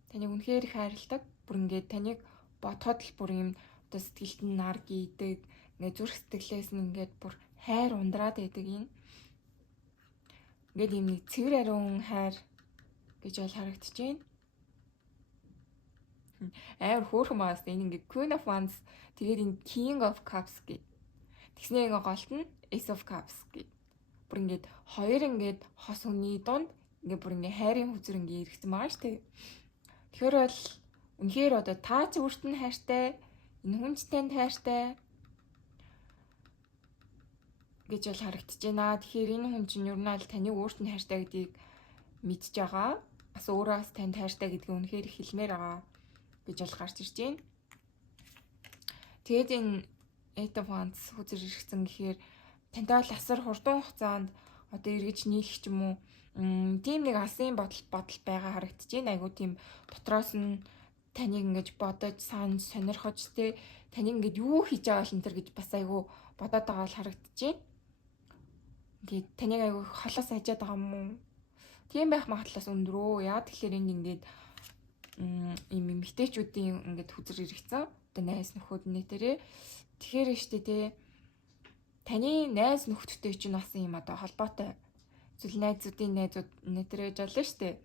Таныг үнэхээр их хайрладаг. Бүр ингээд таныг бодход л бүр юм одоо сэтгэлд нь нар гийдэг. Ингээд зүрх сэтгэлээс нь ингээд бүр хайр ундраад байдаг юм. Ингээд юм нэг цэвэр ариун хайр гэж бол харагдаж байна. Амар хөөрхөн маас энэ ингээд Queen of Wands тэгээд энэ King of Cups гэх. Тэгснээ ингээ голт нь Ace of Cups гэх. Бүр ингээд хоёр ингээд хос хүний дунд ингээд бүр ингээд хайрын хүзэр ингээд иргэсэн байгаа шүү дээ. Тэгэхээр бол үнэхээр одоо та ч өөрт нь хайртай, энэ хүн ч танд хайртай. гэж бол харагдаж байна. Тэгэхээр энэ хүн чинь ер нь аль таны өөрт нь хайртай гэдгийг мэдж байгаа. Бас өөрөө бас танд хайртай гэдгийг үнэхээр хэлмээр байгаа гэж бол гарч ирж байна. Тэгээд энэ Eight of Wands хүзэр ирсэн гэхээр тантай бол асар хурдан хугацаанд одоо эргэж нийлэх ч юм уу тийм нэг алсын бодол байгаа харагдаж байна. Айгу тийм дотроос нь таныг ингэж бодож санаж сонирхож тэ таныг ингэж юу хийж байгаа л энэ төр гэж бас айгу бодоод байгаа бол харагдаж байна. Ингээд таныг айгу холоос хажаад байгаа юм уу? Тийм байх магадлал өндөр. Яа тэгэхээр энэ ингээд ийм эмэгтэйчүүдийн ингээд хүзэр иргэцэн одоо найз нөхөд нэтэрээ тэгэхээр штэ тэ таны найз нөхдөдтэй чинь бас юм одоо холбоотой зүйл найзуудын найзууд нэтэрэж олно штэ.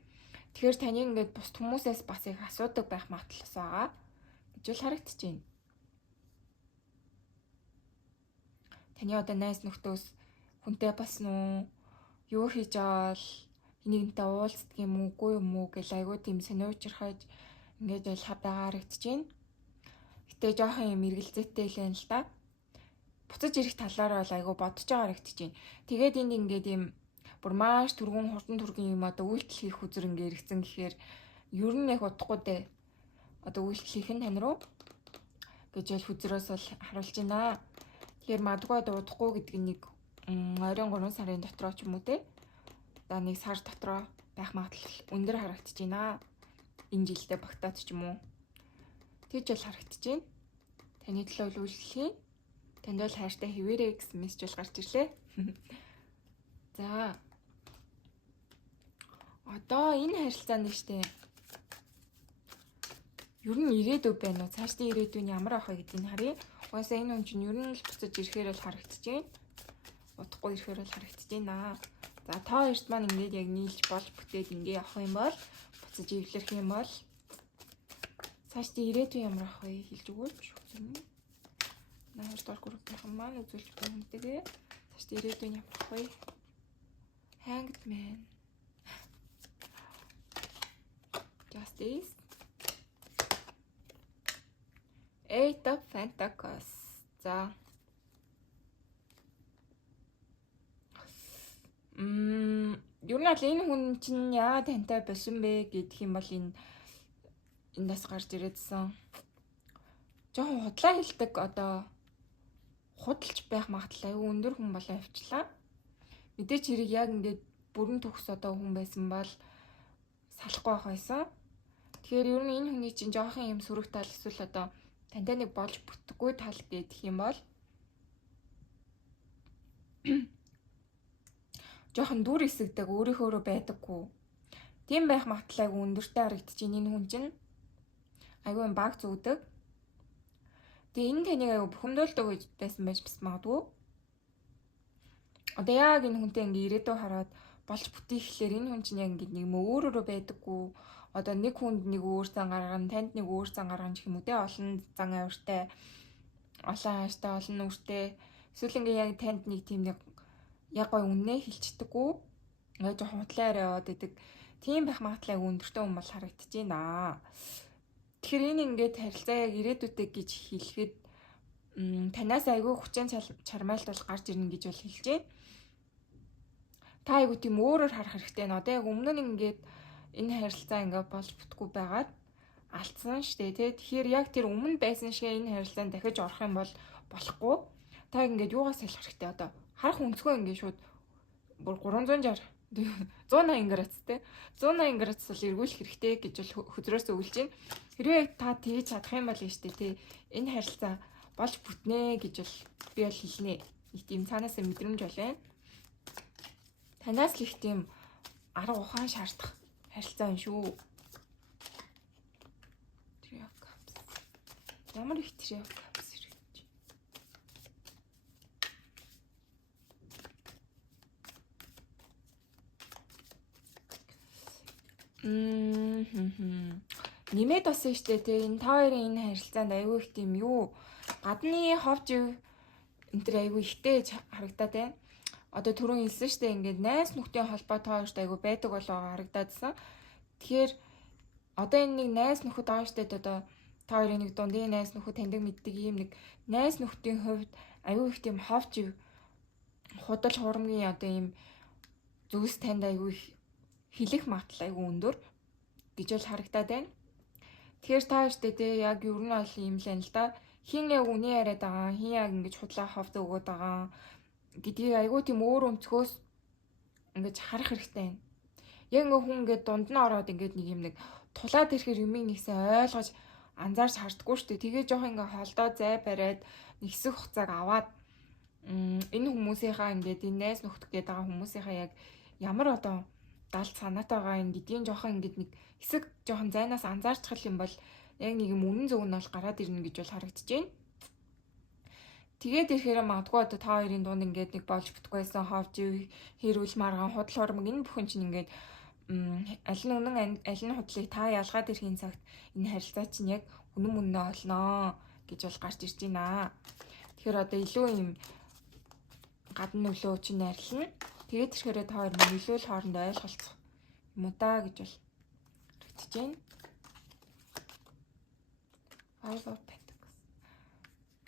Тэгэхээр таныг ингээд бус хүмүүсээс бас их асуудаг байх магадлал байгаа гэж л харагдаж байна. Таны одоо найз нөхдөөс хүнтэй басна уу? Юу хийж байгаа л энийгнтэй уулздаг юм уугүй юм уу гэж айгуу тийм сониучрахаж ингээд бол хаваа харагдаж байна. Гэтэ жоохон юм эргэлзээтэй л байна л да. Буцаж ирэх талаараа бол айгуу бодож байгаа харагдаж байна. Тэгээд энд ингээд юм бүр маш түргэн хурдан түргэн юм одоо үйлдэл хийх үзэр ингээд иргэцэн гэхээр ер нь яг удахгүй дээ. Одоо үйлдэл хийх нь тань руу гэж бол хүзрөөс бол харуулж байна. Тэгэхээр магадгүй одоо удахгүй гэдэг нь нэг ойрон 3 сарын дотроо ч юм уу те. Одоо нэг сар дотроо байх магадлал өндөр харагдаж байна. Энэ жилдээ багтаад ч юм уу. Тэгж бол харагдаж байна. Таны төлөө үйлчлэхийн танд бол хайртай хэвээрээ гэсэн мессеж бол гарч ирлээ. За. Одоо энэ харилцаанд штэ. Ер нь ирээдүй байна уу? Цаашдын ирээдүй нь ямар ах вэ гэдгийг харъя. Угаасаа энэ хүн чинь ер нь л буцаж ирэхээр бол харагдаж байна. Удахгүй ирэхээр бол харагдаж байна. За та хоёрт маань ингээд яг нийлж болж бүтээд ингээ явах юм бол буцаж эвлэрэх юм бол цаашдын ирээдүй ямар ах вэ хэлж өгөөч. Наар дор группийн маань үзүүлж байгаа хүнтэйгээ цаашдын ирээдүй нь ямар ах вэ? Hanged Man. Justice. Eight of Pentacles. За. Ер нь аль энэ хүн чинь яа тантай болсон бэ гэдэх юм бол эндээс гарч ирээдсэн. Жохон худлаа хэлдэг одоо худалч байх магадлал аюу өндөр хүн болоо явчлаа. Мэдээч хэрэг яг ингээд бүрэн төгс одоо хүн байсан бол салахгүй байх байсан. Тэгэхээр ер нь энэ хүний чинь жоохон юм сөрөг тал эсвэл одоо тантай нэг болж бүтггүй тал гэдэг юм бол жоохон дүр эсэгдэг өөрийнхөөрөө байдаггүй. Тийм байх магадлал аюу өндөртэй харагдаж байна энэ хүн чинь. Аюу баг зүгдэг. Тэгээ энэ таныг аюу бухимдуулдаг гэж байсан байж бас магадгүй. Одоо яг энэ хүнтэй ингээ ирээдүй хараад болж бүтээхлээр энэ хүн чинь яг ингээ нэг өөрөөрөө байдаггүй. Одоо нэг хүнд нэг өөр зан гаргана, танд нэг өөр зан гаргана гэх юм уу те олон зан авиртай, олон хайртай, олон нүртэй. Эсвэл ингээ яг танд нэг тийм нэг яг гой үннээ хэлчихдэггүй. Ингээ жоохон хутлаараа яваад идэг. Тийм байх магадлал өндөртэй хүн бол харагдаж байна. Тэгэхээр энэ ингээд харилцаа яг ирээдүйтэй гэж хэлэхэд танаас айгүй хүчин чармайлт бол гарч ирнэ гэж бол хэлж байна. Та айгүй тийм өөрөөр харах хэрэгтэй нэ. Одоо яг өмнө нь ингээд энэ харилцаа ингээд болж бүтггүй байгаад алдсан штэ тий. Тэгэхээр яг тэр өмнө байсан шиг энэ харилцаанд дахиж орох юм бол болохгүй. Та ингээд юугаас салах хэрэгтэй одоо харах өнцгөө ингээд шууд бүр 360 180 градус те 180 градус бол эргүүлэх хэрэгтэй гэж бол хөдрөөс өгүүлж байна. Хэрвээ та тэгж чадах юм бол штэ тий. Энэ харилцаа болж бүтнэ гэж бол би бол хэлнэ. Их тийм цаанаас мэдрэмж бол байна. Танаас л их тийм арга ухаан шаардах харилцаа юм шүү. Ямар их тэр яг нэмээд бас штэ тий энэ та хоёрын энэ харилцаанд аюу их тийм юу гадны ховж энэ төр аюу ихтэй харагдаад байна. Одоо түрүүн хэлсэн штэ ингээд найз нөхдийн холбоо та хоёрт аюу байдаг болоо харагдаадсан. Тэгэхээр одоо энэ нэг найз нөхөд байгаа штэ одоо та хоёрын нэг дундын найз нөхөд таньдаг мэддэг ийм нэг найз нөхдийн хувьд аюу их тийм ховж худал хурамгийн одоо ийм зүйлс танд айгүй хэлэх магадлал айгүй өндөр гэж бол харагдаад байна. Тэгэхээр та өштэй те яг ер нь бол юм л энэ л да. Хин яг үний яриад байгаа, хин яг ингэж худлаа хавд өгөөд байгаа гэдгийг айгүй тийм өөр өнцгөөс ингэж харах хэрэгтэй байна. Яг ингээ хүн ингээд дунд нь ороод ингээд нэг юм нэг тулаад ирэхээр юмыг нэгсэн ойлгож анзаарч хардггүй шүү дээ. Тэгээ жоох ингээ холдоо зай бариад нэг хэсэг хугацааг аваад энэ хүмүүсийнхаа ингээд энэ найз нөхдөд гээд байгаа хүмүүсийнхаа яг ямар одоо даалт санаатай байгаа юм гэдгийг жоох ингээд нэг хэсэг жоохон зайнаас анзаарчих юм бол яг нэг юм үнэн зөв нь бол гараад ирнэ гэж бол харагдаж байна. Тэгээд ирэхээр магадгүй одоо та хоёрын дунд ингээд нэг болж бүтгүйсэн ховж хэрүүл маргаан худал хурамг энэ бүхэн чинь ингээд аль нь үнэн аль нь худлыг та ялгаад ирэхин цагт энэ харилцаа чинь яг үнэн мөнөө олноо гэж бол гарч ирж байна. Тэгэхээр одоо илүү юм гадна нөлөө чинь арилна. Тэгээд ирэхээр та хоёр илүү л хоорондоо ойлголцох юм уу та гэж бол харагдаж байна. Five of Pentacles.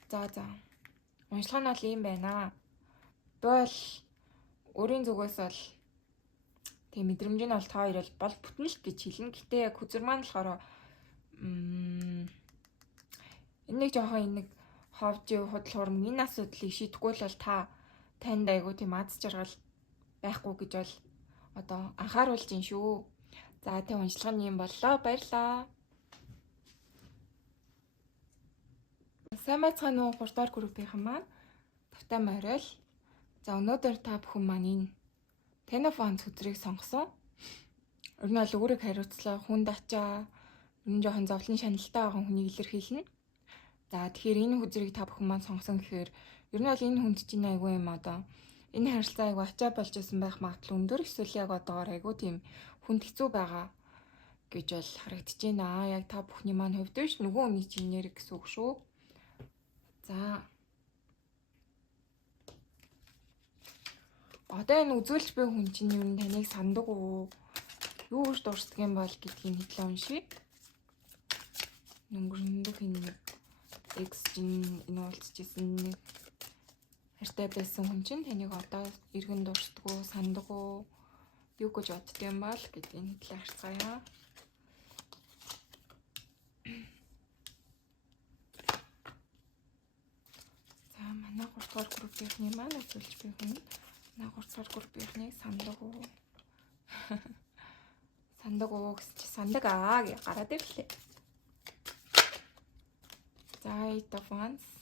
За. Уншлага нь бол ийм байна. Бол өөрийн зүгээс бол тийм мэдрэмж нь бол та хоёр бол бүтэн л гэж хэлнэ. Гэтэ яг хүзэр маань болохоор энэ нэг жоохон энэ нэг ховж худал хурамг энэ асуудлыг шийдэхгүй л бол танд айгуу тийм аз жаргал байхгүй гэж бол одоо анхааруулж ин шүү. За тийм уншлага нь юм боллоо. Баярлаа. Сайн байцгаана уу 3 дахь группийн маань тавтай морил. За өнөөдөр та бүхэн маань энэ Ten of Wands хүзрийг сонгосон. Ер нь бол өөрийг хариуцлаа, хүнд ачаа, ер нь жоохон зовлон шаналтай байгаа хүнийг илэрхийлнэ. За тэгэхээр энэ хүзрийг та бүхэн маань сонгосон гэхээр ер нь бол энэ хүнд чинь айгүй юм одоо энэ харилцаа айгүй ачаа болж исэн байх магадлал өндөр. Эсвэл яг одоогоор айгүй тийм хүнд хэцүү байгаа гэж бол харагдаж байна. Яг та бүхний маань хувьд биш нөгөө хүний чинь нэр гэсэн үг шүү. За. Одоо энэ үзүүлж буй хүн чинь юу н таныг сандаг уу? Юу гэж дурсдаг юм бол гэдгийг хэдлээ уншия. Өнгөрөндөх энэ X чинь энэ уулзчихсан нэг хартай байсан хүн чинь таныг одоо иргэн дурсдаг уу, сандаг уу? Юу гэж бодд юм бол гэдгийг хэдлээ харцгаая. За манай 3 дугаар группийнхний маань үзүүлж буй хүн манай 3 дугаар группийнхнийг сандаг уу? Сандаг уу гэсэн чи сандаг гэж гараад ирлээ. За Eight of Wands.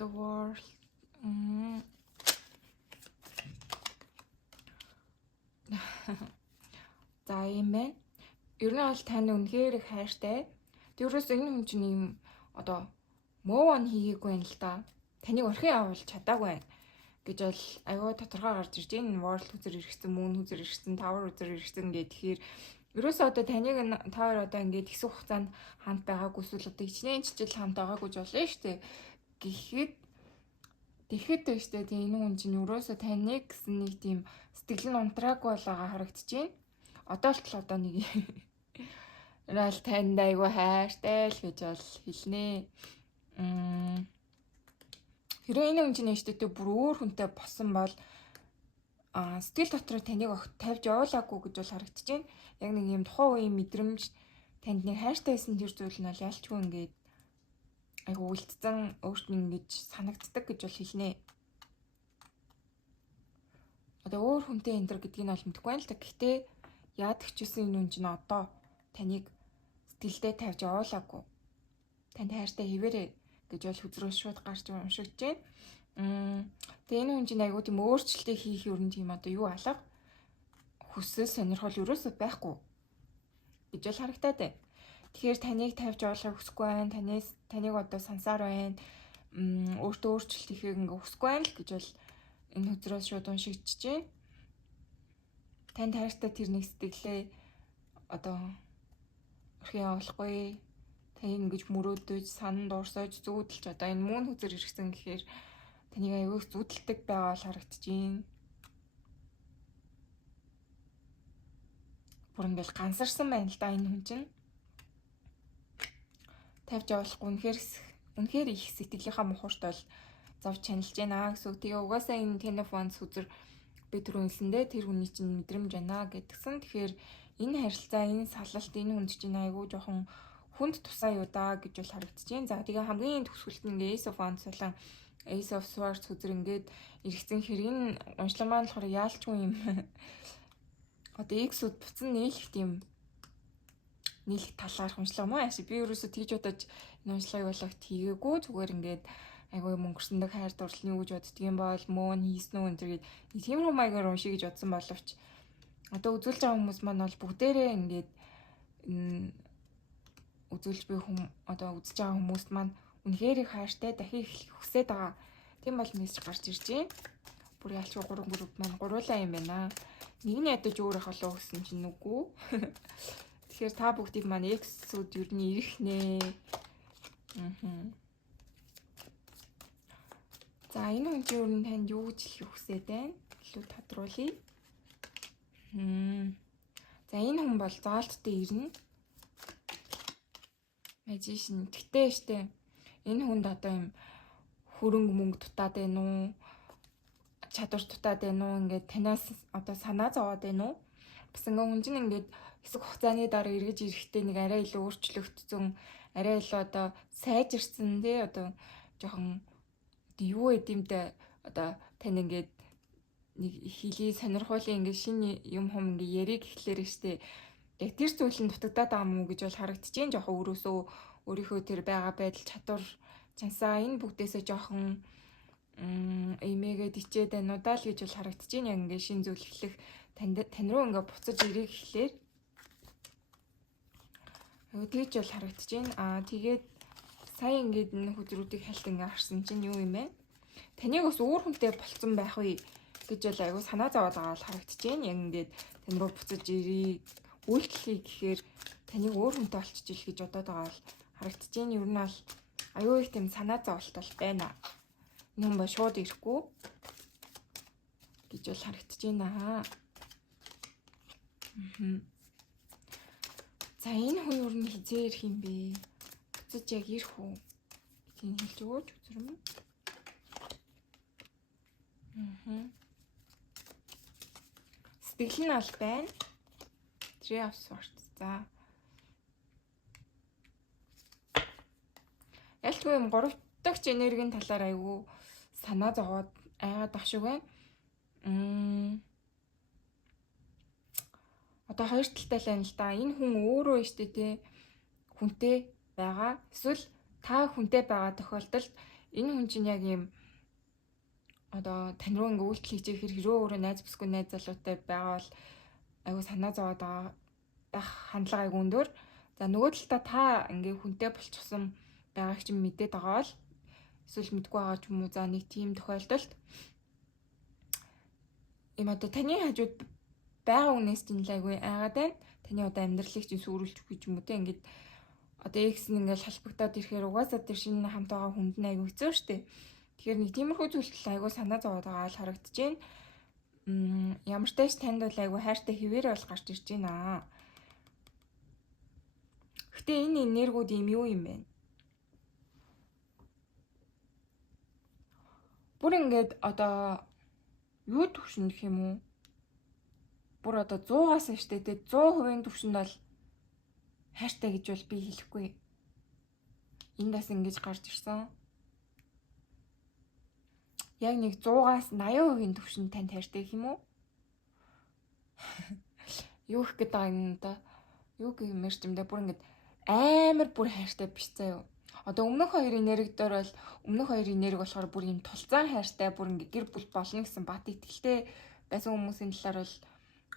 The World. За юм байна. Ер нь бол тань үнэхээр их хайртай. Тэрөөс энэ хүн чинь юм одоо муу он хийгээгүй юм л да. Таныг орхин явуулж чадаагүй байна гэж бол аюу тодорхой гарч ирж энэ World хүзэр иргэсэн, Moon хүзэр иргэсэн, Tower хүзэр иргэсэн гэх тэгэхээр ерөөсөө одоо таныг та хоёр одоо ингээд хэсэг хугацаанд хамт байгаагүй эсвэл одоо хичнээн жижиг хамт байгаагүй ч болно шүү дээ. Тэгэхэд байж тээ энэ хүн чинь ерөөсөө таныг гэсэн нэг тийм сэтгэл нь унтраагүй байгаа харагдаж байна. Одоо л одоо нэг рал танд айгүй хайртай л гэж бол хэлнэ. Хэрэв энэ хүн чинь нэштэй бүр өөр хүнтэй болсон бол сэтгэл дотроо таныг огт тавьж явуулаагүй гэж бол харагдаж байна. Яг нэг юм тухайн үеийн мэдрэмж танд нэг хайртай байсан тэр зүйл нь бол ялчгүй ингээд айгу үлдсэн өөртөө ингэж санагддаг гэж бол хэлнэ. Одоо өөр хүнтэй энэ төр гэдгийг нь бол мэдэхгүй байна л да. Гэхдээ яадаг ч гэсэн энэ хүн чинь одоо таныг сэтгэлдээ тавьж явуулаагүй. Танд хайртай хэвээрээ гэж бол хүзрөө шууд гарч уншигдж байна. Тэгээ энэ хүн чинь айгу тийм өөрчлөлтөө хийх юм тийм одоо юу алга хүсэл сонирхол ерөөсөө байхгүй гэж бол харагдаад байна. Тэгэхээр таныг тавьж явуулахыг хүсэхгүй байна. Таныг одоо сансаар байна. Өөртөө өөрчлөлт хийхийг ингээ хүсэхгүй байна л гэж бол энэ хүзрээс шууд уншигдчихэж байна. Танд хайртай тэр нэг сэтгэлээ одоо орхин явуулахгүй. Таны ингэж мөрөөдөж, санан дуурсаж, зүүдэлж одоо энэ мөн хүзэр ирсэн гэхээр таныг аягүй зүудэлдэг байгаа бол харагдчихээн. Бүр ингээл гансарсан байна л да энэ хүн чинь. Тавьж явахгүй үнэхээр их сэтгэлийнхаа мухарт бол зовж чанилж байна гэсэн үг. Тэгээ угаасаа энэ телефон сүзэр би түрүү хэлсэндээ тэр хүний чинь мэдрэмж байна гэдгсэн. Тэгэхээр энэ харилцаа, энэ салалт, энэ хүнд чинь айгүй жоохон хүнд тусаа юу даа гэж бол харагдчихээн. За тэгээ хамгийн төгсгөлт нь Ace of Wands болон Ace of Swords үзэр ингээд эргэцэн хэрэг нь уншлаг маань болохоор яалчгүй юм. Одоо X-үүд буцан нийлэх тийм нийлэх талаарх уншлаг мó яаш. Би ерөөсөө тэгж бодож энэ уншлагыг болгохт хийгээгүй. Зүгээр ингээд айгүй мөнгөрсөндөг хайр дурлалын юу гэж боддөг юм бол мөн хийсэн үү энэ төргээд тиймэрхүү маягаар уншия гэж бодсон боловч одоо үзүүлж байгаа хүмүүс маань бол бүгдээрээ ингээд үзүүлж буй одоо үзэж байгаа хүмүүст маань үнэхээр их хайртай дахин их хүсээд байгаа. Тийм бол мессеж гарч ирж байна. Бүр ялчгүй 3 групп маань гуруулаа юм байна. Нэг нь ядаж өөр ах болоо гэсэн чинь үгүй. Тэгэхээр та бүгдийг маань X-үүд юу нь ирэх нэ. За энэ хүн чинь юу танд юу гэж хэлэх хүсээд байна? Илүү тодруулъя. За энэ хүн бол заалттай ирнэ. Magician. Тэгтээ штэ. Энэ хүнд одоо юм хөрөнгө мөнгө дутаад байна уу? Чадвар дутаад байна уу? Ингээд танаас одоо санаа зовоод байна уу? Бас ингээ хүн чинь ингээд хэсэг хугацааны дараа эргэж ирэхдээ нэг арай илүү өөрчлөгдсөн, арай илүү одоо сайжирсан тий одоо жоохон юу эдэмтэй одоо тань ингээд нэг хилий сонирхуулын ингээд шинэ юм хум ингээд яриг эхлэхээр штэ яг тэр зүйл нь дутагдаад байгаа мó гэж бол харагдчихээн. Жоохон өөрөөсөө өөрийнхөө тэр байгаа байдал чадвар чансаа энэ бүгдээсээ жоохон эмээгээд ичээд байна уу даа л гэж бол харагдчихээн. Яг ингээд шинэ зүйл эхлэх тань руу ингээд буцаж ирэх эхлэхээр тэгж бол харагдчихээн. Тэгээд сая ингээд энэ хүзрүүдийг хальт ингээд харсан чинь юу юм бэ? Таныг бас өөр хүнтэй болцсон байх вэ гэж бол айгу санаа зовоод байгаа бол харагдчихээн. Яг ингээд тань руу буцаж ирээ үйлчлэхий гэхээр таныг өөр хүнтэй болчихжил гэж бодоод байгаа бол харагдчихээн. Ер нь бол аюу их тийм санаа зовлт бол байна. Энэ хүн ба шууд ирэхгүй гэж бол харагдчихээн аа. За энэ хүн ер нь хизээ ирэх юм бэ? Буцаж яг ирэх үү? Тийм хэлж өгөөч үзэр юм. Сэтгэл нь аль байна? Three of Swords. За. Ялтгүй юм 3 дахь энергийн талаар айгүй санаа зовоод айгаад ах шиг байна. Одоо хоёр талтай л байна л да. Энэ хүн өөрөө штэ тий хүнтэй байгаа. Эсвэл та хүнтэй байгаа тохиолдолд энэ хүн чинь яг юм одоо тань руу ингээ үйлдэл хийж ирэхээр хэрөө өөрөө найз бүсгүй найз залуутай байгаа бол айгу санаа зовоод байх хандлага айгу өндөр. За нөгөө талдаа та ингээ хүнтэй болчихсон байгааг чинь мэдээд байгаа бол эсвэл мэдгүй байгаа ч юм уу. За нэг тийм тохиолдолд юм одоо таны хажууд байгаа хүнээс чинь айгу айгаад байна. Таны одоо амьдралыг чинь сүрүүлчих гэж юм уу те ингээд одоо X нь ингээл халбагдаад ирэхээр угаасаа тэр шинэ хамт байгаа хүнд нь айгу хэцүү штэ. Тэгэхээр нэг тиймэрхүү зүйлтэл айгу санаа зовоод байгаа л харагдчихээн. Ямар ч тач танд бол айгу хайртай хэвээр бол гарч ирж байна. Гэтэ энэ энергиуд юм юу юм бэ? Бүр ингээд одоо юу төвшөнд гэх юм уу? Бүр одоо 100-аас штэ тэ 100% төвшөнд бол хайртай гэж бол би хэлэхгүй. Эндээс ингэж гарч ирсэн. Яг нэг 100-аас 80% төвшөнд танд хайртай гэх юм уу? Юу их гэдэг юм да? Юу гэмээр ч юм да бүр ингээд амар бүр хайртай биш заяа. Одоо өмнөх хоёр энерги дээр бол өмнөх хоёр энерги болохоор бүр юм тулцаан хайртай бүр ингээд гэр бүл болно гэсэн бат итгэлтэй байсан хүмүүсийн талаар бол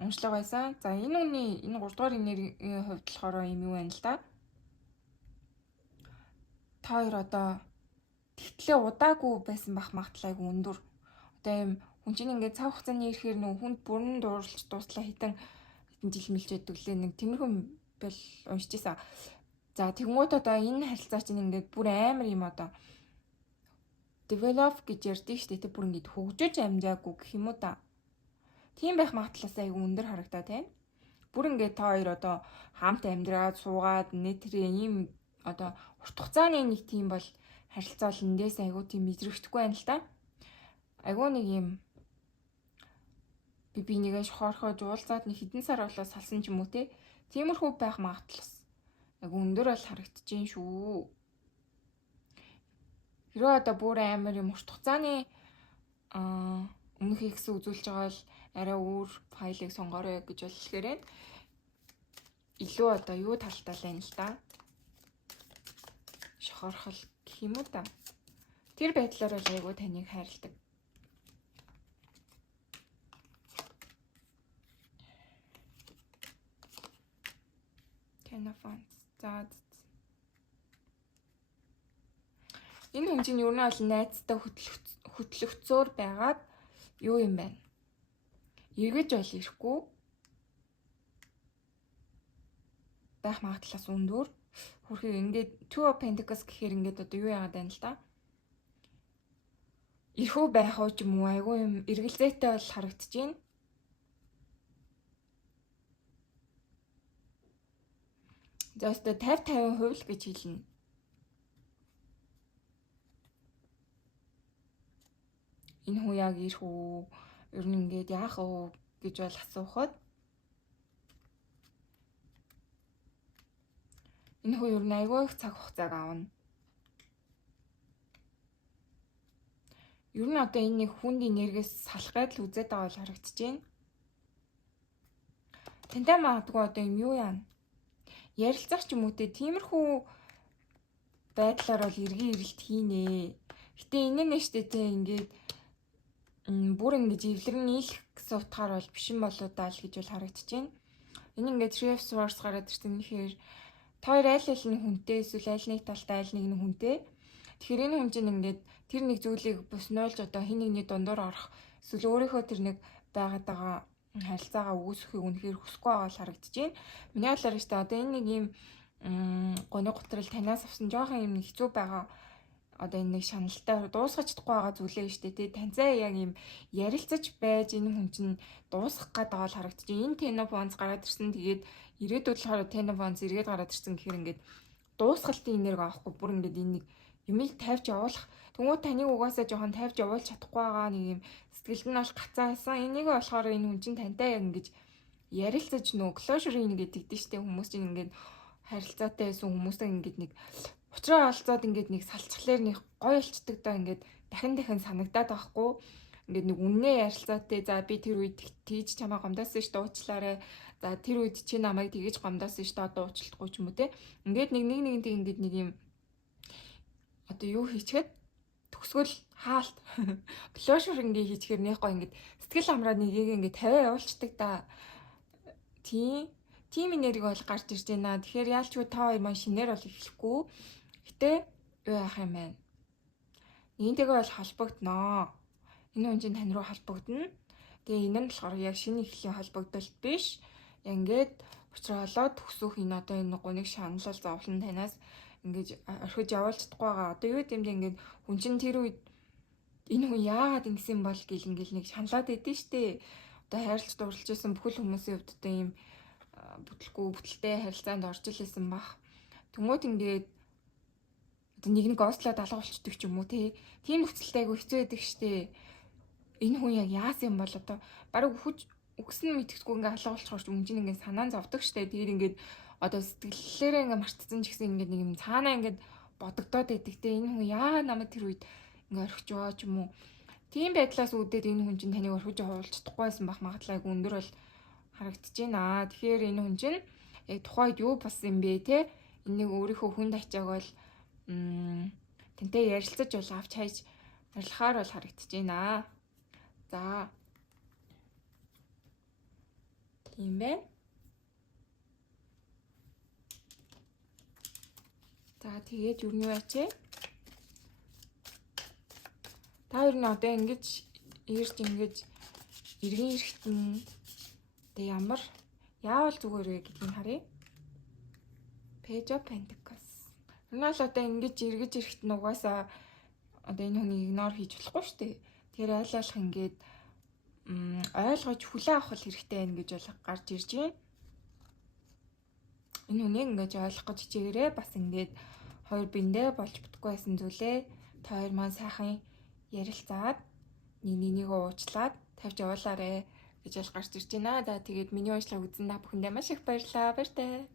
уншлаг байсан. За энэ үний энэ 3 дугаар энергийн хувьд болохоор юм юу байна л да? Та хоёр одоо тэгтлээ удаагүй байсан бах магтлайг өндөр. Одоо юм хүн чинь ингээд цав хугацааны ирэхээр нөх хүнд бүрэн дууралж дуслаа хитэн жил мэлчээд өглөө нэг тиймэрхүү бэл уншижсэн. За тэгмүүд одоо энэ харилцаа чинь ингээд бүр амар юм одоо develop гэж ярьдаг шүү дээ. Бүр ингээд хөгжиж амжаагүй гэх юм уу та. Тийм байх магадлалаас айгүй өндөр харагдаад байна. Бүр ингээд та хоёр одоо хамт амьдраад суугаад нэтэр ийм одоо урт хугацааны нэг тийм бол харилцаа бол эндээс айгүй тийм мэдрэгдэхгүй байна л да. Айгүй нэг юм би нэгээ шохорхож уулзаад нэг хэдэн сар болоо салсан ч юм уу те. Тиймэрхүү байх магадлал айгүй өндөр бол харагдчихээн шүү. Хэрвээ одоо бүр амар юм урт хугацааны өмнөх X үзүүлж байгаа бол арай өөр файлыг сонгоорой гэж хэлэхээр байна. Илүү одоо юу талтай л байна л да. Шохорхол гэх юм уу та. Тэр байдлаар бол айгүй таныг хайрладаг. Тенофонс. За энэ хүн чинь юу нь бол найзтай хөтлөгцөөр байгаад юу юм бэ? Эргэж бол ирэхгүй байх магадлалаас өндөр. Хөрхийг ингээд Two of Pentacles гэхээр ингээд одоо юу яагаад байна л да? Ирхүү байх уу ч юм уу айгүй юм эргэлзээтэй бол харагдаж байна. За өстө 50-50% л гэж хэлнэ. Энэ хүн яг ирэх үү? Ер нь ингээд яах вэ гэж бол асуухад энэ хүн ер нь айгүй их цаг хугацааг аавна. Ер нь одоо энэ нэг хүнд энергиэс салахад л үзээд байгаа бол харагдаж байна. Тантай магадгүй одоо юм юу яана? Ярилцах ч юм уу те тиймэрхүү байдлаар бол эргэн ирэлт хийнэ. Гэтэ энэ нь штэ те ингээд бүр ингэж эвлэр нийлэх гэсэн утгаар бол биш юм болоо даа л гэж бол харагдаж байна. Энэ ингээд Three of Swords гараад ирсэн нэхэр хоёр аль аль нэг хүнтэй эсвэл аль нэг талтай аль нэг хүнтэй. Тэгэхээр энэ хүн чинь ингээд тэр нэг зүйлийг буснуулж одоо хин нэгний дундуур орох эсвэл өөрийнхөө тэр нэг байгаад байгаа харилцаагаа үүсгэхийг үнэхээр хүсэхгүй байгаа л харагдаж байна. Миний бодлоор ч одоо энэ нэг юм гоны готрол танаас авсан жоохон юм хэцүү байгаа одоо энэ нэг шаналтай дуусгаж чадахгүй байгаа зүйлээ шүү дээ тий. Танцаа яг юм ярилцаж байж энэ хүн чинь дуусгах гээд байгаа л харагдаж байна. Энэ Tenopons гараад ирсэн тэгээд ирээдүйд болохоор Tenopons эргээд гараад ирсэн гэхээр ингээд дуусгалтын энерги авахгүй бүр ингээд энэ нэг юмыг тавьж явуулах тэгмээ таныг угаасаа жоохон тавьж явуулж чадахгүй байгаа нэг юм сэтгэлд нь бол гацаасан. Энийг болохоор энэ хүн чинь тантай яг ингэж ярилцаж нөө closure ингээд тэгдэж штэ хүмүүс чинь ингээд харилцаатай байсан хүмүүстэй ингээд нэг уучраа олцоод ингээд нэг салцхлаар нэг гоё болчдөг доо ингээд дахин санагдаад байхгүй ингээд нэг үннээ ярилцаатай за би тэр үед тийж чамаа гомдосон ш дуучлаарэ за тэр үед чи намайг тэгэж гомдосон ш одоо уучлахгүй ч юм уу те ингээд нэг ингээд нэг юм одоо юу хийчихэд төгсгөл хаалт closure ингээд хийчихэр нэхгүй ингээд сэтгэл амраа нэгийг ингээд тавиа явуулцдаг да тийм энерги бол гарч ирж байна. Тэгэхээр яалчгүй та хоёр маань шинээр бол эхлэхгүй. Гэтэ юу яах юм бэ? Нэгнтэйгээ бол холбогдноо. Энэ хүн чинь тань руу холбогдно. Тэгээ энэ нь болохоор яг шинэ эхлэлийн холбогдолт биш. Ингээд уучраалаад төгсөх энэ одоо энэ гуниг шаналал зовлон танаас ингээд орхиж явуулж чадахгүй байгаа. Одоо юу гэмдэ ингээд хүн чинь тэр үед энэ хүн яагаад ингэсэн бол гэл ингээд нэг шаналаад идэв штэ. Одоо хайрлаж дурлж байсан бүхэл хүмүүсийн хувьд одоо ийм бүтэлтэй харилцаанд орж илсэн бах. Тэнгүүд ингээд одоо нэг гоослоод алга болчдөг ч юм уу те. Тийм нөхцөлтэй айгу хэцүү байдаг штэ. Энэ хүн яг яасан юм бол одоо баруун үгсэн мэдгэдэггүй ингээд алга болчихоор юм чинь ингээд санаан зовдөг штэ. Тэгээд ингээд одоо сэтгэлээрээ ингээд мартцсан ч гэсэн ингээд нэг юм цаанаа ингээд бодогдоод байдаг те. Энэ хүн яа намайг тэр үед ингээд орхиж байгаа ч юм уу. Тийм байдлаас үүдээд энэ хүн чинь таныг орхиж явуулж чадахгүйсэн бах магадлал айгу өндөр бол харагдаж байна. Тэгэхээр энэ хүн чинь яг тухайд юу болсон юм бэ те? Энийг өөрийнхөө хүнд ачааг бол тэнтэй ярилцаж бол авч хайж арилахаар бол харагдаж байна. За. Тийм байна. За тэгээд юу нэ ачаа? Та хоёр нь одоо ингэж ирж ингэж эргэн ирэхэд нь тэгээ ямар яавал зүгээр вэ гэдгийг харъя. Page of Pentacles. Энээл одоо ингэж эргэж ирэхэд нугасаа одоо энэ хүнийг игнор хийж болохгүй шүү дээ. Тэгэхээр айл алах ингээд ойлгож хүлээн авах хэрэгтэй байна гэж бол гарч ирж байна. Энэ хүнийг ингэж ойлгох гэж хичээгээрээ бас ингээд хоёр биндээ болж бүтггүй байсан зүйлээ та хоёр маань сайхан ярилцаад нэгнийг уучлаад тавьж явуулаарэ гэж бол гарч ирж байна. За тэгээд миний уучлалаа үзэн та бүхэндээ маш их баярлалаа. Баяртай.